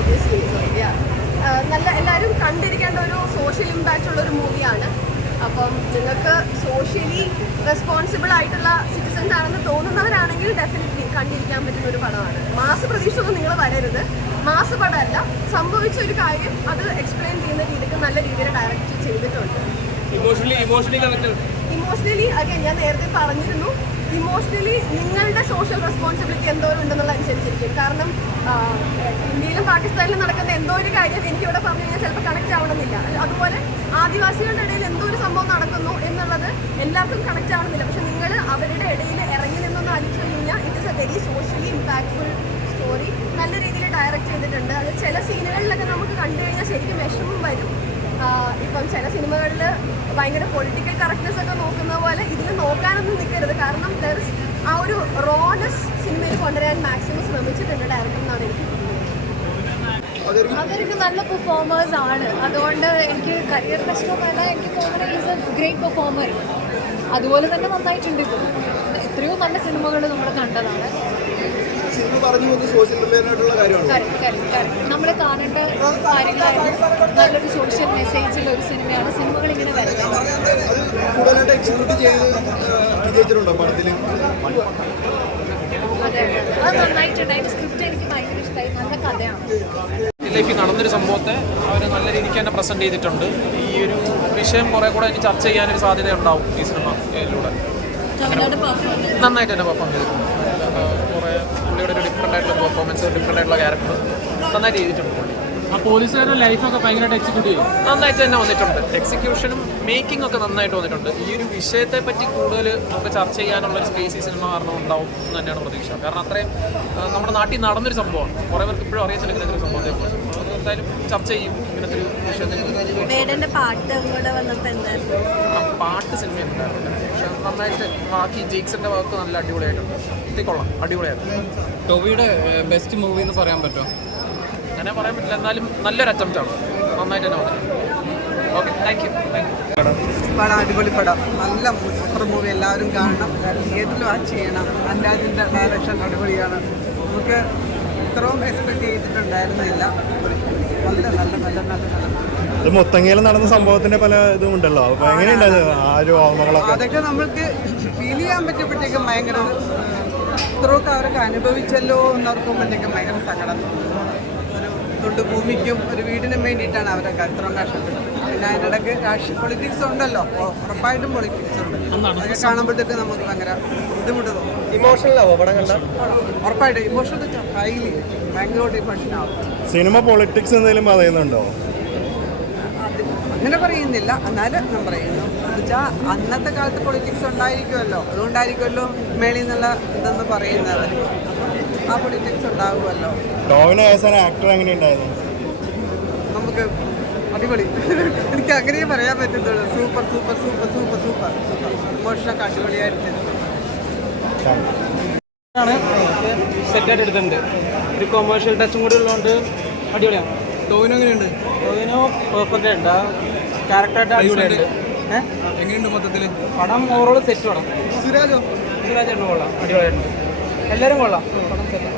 obviously. നല്ല എല്ലാവരും കണ്ടിരിക്കേണ്ട ഒരു സോഷ്യൽ ഇമ്പാക്റ്റ് ഉള്ള ഒരു മൂവിയാണ്. അപ്പം നിങ്ങൾക്ക് സോഷ്യലി റെസ്പോൺസിബിൾ ആയിട്ടുള്ള സിറ്റിസൺസ് ആണെന്ന് തോന്നുന്നവരാണെങ്കിൽ ഡെഫിനറ്റ്ലി കണ്ടിരിക്കാൻ പറ്റുന്ന ഒരു പടമാണ്. മാസ് പ്രതീക്ഷയൊന്നും നിങ്ങൾ വരരുത്. മാസ് പടമല്ല, സംഭവിച്ച ഒരു കാര്യം അത് എക്സ്പ്ലെയിൻ ചെയ്യുന്ന രീതിക്ക് നല്ല രീതിയിൽ ഡയറക്റ്റ് ചെയ്തിട്ടുണ്ട്. ഇമോഷണലി അഗൈൻ ഞാൻ നേരത്തെ പറഞ്ഞിരുന്നു, ഇമോഷണലി നിങ്ങളുടെ സോഷ്യൽ റെസ്പോൺസിബിലിറ്റി എന്തോരം ഉണ്ടെന്നുള്ള അനുസരിച്ചിരിക്കും. കാരണം ഇന്ത്യയിലും പാകിസ്ഥാനിലും നടക്കുന്ന എന്തോ ഒരു കാര്യം എനിക്കിവിടെ പറഞ്ഞു കഴിഞ്ഞാൽ ചിലപ്പോൾ കണക്റ്റ് ആവണമെന്നില്ല. അതുപോലെ ആദിവാസികളുടെ ഇടയിൽ എന്തോ ഒരു സംഭവം നടക്കുന്നു എന്നുള്ളത് എല്ലാവർക്കും കണക്റ്റ് ആവണമെന്നില്ല. പക്ഷെ നിങ്ങൾ അവരുടെ ഇടയിൽ ഇറങ്ങി നിന്നൊന്ന് ആലോചിച്ച് കഴിഞ്ഞാൽ it is A very socially impactful story. നല്ല രീതിയിൽ ഡയറക്റ്റ് ചെയ്തിട്ടുണ്ട്. അത് ചില സീനുകളിലൊക്കെ നമുക്ക് കണ്ടു കഴിഞ്ഞാൽ ശരിക്കും വിഷമം വരും. ഇപ്പം ചില സിനിമകളിൽ ഭയങ്കര പൊളിറ്റിക്കൽ കറക്റ്റ്നെസ് ഒക്കെ നോക്കുന്ന പോലെ ഇതിൽ നോക്കാനൊന്നും നിൽക്കരുത്. കാരണം ആ ഒരു റോനെസ് സിനിമയിൽ കൊണ്ടുവരാൻ മാക്സിമം ശ്രമിച്ചിട്ടുണ്ട് ഡയറക്ടർ എന്നാണ് എനിക്ക് തോന്നുന്നത്. അവർക്ക് നല്ല പെർഫോമേഴ്സ് ആണ്. അതുകൊണ്ട് എനിക്ക് കരിയർ പ്രശ്നമല്ല, എനിക്ക് തോന്നുന്നത് ഈസ് എ ഗ്രേറ്റ് പെർഫോമർ. അതുപോലെ തന്നെ നന്നായിട്ടുണ്ട്. ഇപ്പോൾ എത്രയോ നല്ല സിനിമകൾ നമ്മൾ കണ്ടതാണ്. നമ്മൾ കാണേണ്ട കാര്യങ്ങളായിരുന്നു. നല്ലൊരു സോഷ്യൽ മെസ്സേജുള്ള ഒരു സിനിമയാണ്. സിനിമകൾ ഇങ്ങനെ വരുന്നത്. അതെ, അത് നന്നായിട്ടുണ്ട്. അതിൻ്റെ സ്ക്രിപ്റ്റ് എനിക്ക് ഭയങ്കര ഇഷ്ടമായി. നല്ല കഥയാണ്. ലൈഫിൽ നടന്നൊരു സംഭവത്തെ അവർ നല്ല രീതിക്ക് തന്നെ പ്രസൻറ്റ് ചെയ്തിട്ടുണ്ട്. ഈ ഒരു വിഷയം കുറേ കൂടെ എനിക്ക് ചർച്ച ചെയ്യാനൊരു സാധ്യത ഉണ്ടാവും ഈ സിനിമയിലൂടെ. നന്നായിട്ട് തന്നെ പെർഫോം ചെയ്തിട്ടുണ്ട്. കുറേ പുള്ളിയുടെ ഒരു ഡിഫറെൻ്റ് ആയിട്ടുള്ള പെർഫോമൻസ്, ഡിഫറെൻ്റ് ആയിട്ടുള്ള ക്യാരക്ടർ നന്നായിട്ട് ചെയ്തിട്ടുണ്ട് പുള്ളി. ആ പോലീസുകാരുടെ ലൈഫൊക്കെ ഭയങ്കരമായിട്ട് എക്സിക്യൂട്ട് ചെയ്യും. നന്നായിട്ട് തന്നെ വന്നിട്ടുണ്ട്. എക്സിക്യൂഷനും മേക്കിംഗ് ഒക്കെ നന്നായിട്ട് വന്നിട്ടുണ്ട്. ഈ ഒരു വിഷയത്തെ പറ്റി കൂടുതൽ നമുക്ക് ചർച്ച ചെയ്യാനുള്ള ഒരു സ്പേസ് ഈ സിനിമ കാരണം ഉണ്ടാവും എന്ന് തന്നെയാണ് പ്രതീക്ഷ. കാരണം അത്രയും നമ്മുടെ നാട്ടിൽ നടന്നൊരു സംഭവമാണ്. കുറേ പേർക്ക് ഇപ്പോഴും അറിയത്തില്ല ഇങ്ങനത്തെ ഒരു സംഭവത്തെ കുറിച്ച്. അത് എന്തായാലും ചർച്ച ചെയ്യും ഇങ്ങനത്തെ ഒരു വിഷയത്തെ. പാട്ട് സിനിമയുണ്ടായിരുന്നു. പക്ഷെ നന്നായിട്ട് ബാക്കി ജെയ്ക്സിൻ്റെ വർക്ക് നല്ല അടിപൊളിയായിട്ടുണ്ട്. എത്തിക്കൊള്ളാം, അടിപൊളിയായിരുന്നു. ടോവിയുടെ ബെസ്റ്റ് മൂവി എന്ന് പറയാൻ പറ്റുമോ? അങ്ങനെ പറയാൻ പറ്റില്ല, എന്നാലും നല്ലൊരു അറ്റംപ്റ്റാണ്. നന്നായിട്ട് തന്നെ വന്നിട്ടുണ്ട്. Okay, thank you. പടം അടിപൊളി പടം, നല്ല സൂപ്പർ മൂവി. എല്ലാവരും കാണണം, തിയേറ്ററിൽ വാച്ച് ചെയ്യണം. അതിൻ്റെ ഡയറക്ഷൻ അടിപൊളിയാണ്. നമുക്ക് ഇത്രയും എക്സ്പെക്ട് ചെയ്തിട്ടുണ്ടായിരുന്നില്ല. നല്ല നല്ല നല്ല നല്ല നല്ല ഇത് മുത്തങ്ങയിൽ നടന്ന സംഭവത്തിന്റെ പല ഇതും ഉണ്ടല്ലോ. അപ്പൊ എങ്ങനെയുണ്ട് ആ ഒരു ഓർമ്മകളൊക്കെ? അതൊക്കെ നമ്മൾക്ക് ഫീൽ ചെയ്യാൻ പറ്റിയപ്പോഴത്തേക്കും ഭയങ്കര ഇത്രയൊക്കെ അവർക്ക് അനുഭവിച്ചല്ലോ എന്നോർക്കുമ്പോഴത്തേക്കും ഭയങ്കര സങ്കടം. ഒരു ഭൂമിക്കും ഒരു വീടിനും വേണ്ടിയിട്ടാണ് അവരൊക്കെ ഇത്രയും കഷ്ടപ്പെട്ടത്. പിന്നെ അതിനിടയ്ക്ക് രാഷ്ട്രീയ പൊളിറ്റിക്സ് ഉണ്ടല്ലോ, ഉറപ്പായിട്ടും പൊളിറ്റിക്സ് ഉണ്ട്. അതൊക്കെ കാണുമ്പോഴത്തേക്ക് നമുക്ക് ഭയങ്കര ബുദ്ധിമുട്ട് തോന്നും. ഇമോഷണലാവോ പടം കണ്ട? ഉറപ്പായിട്ടും ഇമോഷണൽ ഹൈലി ഭയങ്കരമായിട്ട് ഇമോഷനാവും. സിനിമ പൊളിറ്റിക്സ് എന്തെങ്കിലും പറയുന്നുണ്ടോ? അങ്ങനെ പറയുന്നില്ല, എന്നാലും ഞാൻ പറയുന്നു എന്നുവെച്ചാൽ അന്നത്തെ കാലത്ത് പൊളിറ്റിക്സ് ഉണ്ടായിരിക്കുമല്ലോ. അതുകൊണ്ടായിരിക്കുമല്ലോ മേളിൽ നിന്നുള്ള ഇതെന്ന് പറയുന്നവർ. ആ പൊളിറ്റിക്സ് ഉണ്ടാകുമല്ലോ. ടോവിനോ ആസ് ആൻ ആക്ടർ എങ്ങനെയുണ്ടായിരുന്നു? നമുക്ക് അടിപൊളി. എനിക്ക് അങ്ങനെ പറയാൻ പറ്റത്തുള്ളൂ. Super super super super super super ഇമോഷനൊക്കെ അടിപൊളിയായിട്ട് സെറ്റായിട്ട് എടുത്തിട്ടുണ്ട്. ഒരു കൊമേഴ്ഷ്യൽ ടച്ചും കൂടി ഉള്ളതുകൊണ്ട് അടിപൊളിയാണ്. ടോവിനോ എങ്ങനെയുണ്ട്? ടോവിനോ പെർഫെക്റ്റ് ഉണ്ട്. ക്യാരക്ടറായിട്ട് അടിപൊളിയുണ്ട്. എങ്ങനെയുണ്ട് മൊത്തത്തിൽ പടം ഓവറോൾ സെറ്റ് പടം. സുരാജോ സുരാജേട്ടന് കൊള്ളാം, അടിപൊളിയായിട്ടുണ്ട്. എല്ലാവരും കൊള്ളാം. പടം സെറ്റ്.